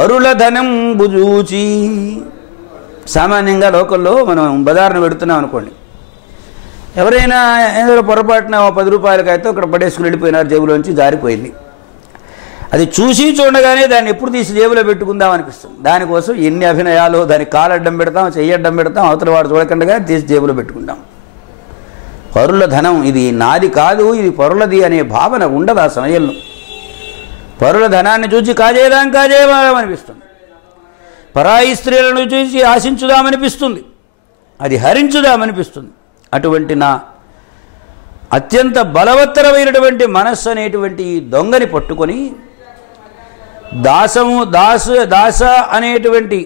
పరుల ధనం బుజూచి సామాన్యంగా లోకల్లో మనం బజార్ను పెడుతున్నాం అనుకోండి. ఎవరైనా ఏదో పొరపాటున ఓ పది రూపాయలకి అయితే అక్కడ పడేసుకుని వెళ్ళిపోయినారు జేబులోంచి జారిపోయింది. అది చూసి చూడగానే దాన్ని ఎప్పుడు తీసి జేబులో పెట్టుకుందాం అనిపిస్తుంది. దానికోసం ఎన్ని అభినయాలు దాని కాలడ్డం పెడతాం చెయ్యడ్డం పెడతాం అవతల వాడు చూడకుండా తీసి జేబులో పెట్టుకుంటాం. పరుల ధనం ఇది నాది కాదు ఇది పరులది అనే భావన ఉండదు ఆ సమయంలో. పరుల ధనాన్ని చూసి కాజేదాం కాజేవామనిపిస్తుంది పరాయి స్త్రీలను చూసి ఆశించుదామనిపిస్తుంది. అది హరించుదామనిపిస్తుంది. అటువంటి నా అత్యంత బలవత్తరమైనటువంటి మనస్సు అనేటువంటి ఈ దొంగని పట్టుకొని దాసము దాసు దాస అనేటువంటి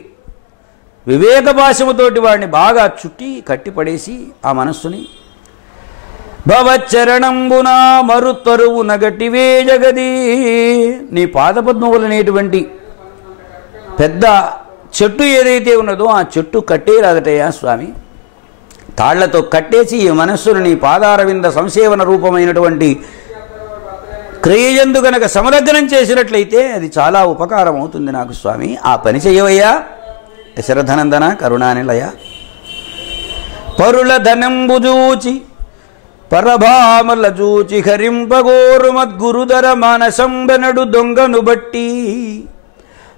వివేక భాషముతోటి వాడిని బాగా చుట్టి కట్టిపడేసి ఆ మనస్సుని భవచ్చరణంబున మరుత్వరువు నగటివే జగది. నీ పాదపద్మములనేటువంటి పెద్ద చెట్టు ఏదైతే ఉన్నదో ఆ చెట్టు కట్టేరాదటయ్యా స్వామి. తాళ్ళతో కట్టేసి ఈ మనస్సును నీ పాదారవింద సంసేవన రూపమైనటువంటి క్రియయందు గనక సమలగ్నం చేసినట్లయితే అది చాలా ఉపకారం అవుతుంది నాకు స్వామి. ఆ పని చేయవయ్యా శరధనందన కరుణానిలయ. పరుల ధనంబుజూచి పరభామల చూచి హరింపగోరు మద్గురుధర మానసంబనడు దొంగను బట్టి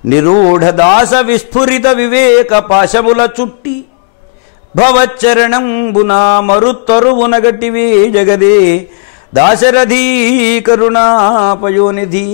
నిరూఢదాస విస్ఫురిత వివేక పాశముల చుట్టి భవచ్చరణంబున మరుత్తరువునగటివే జగదే దాశరథీ కరుణాపయోనిధి.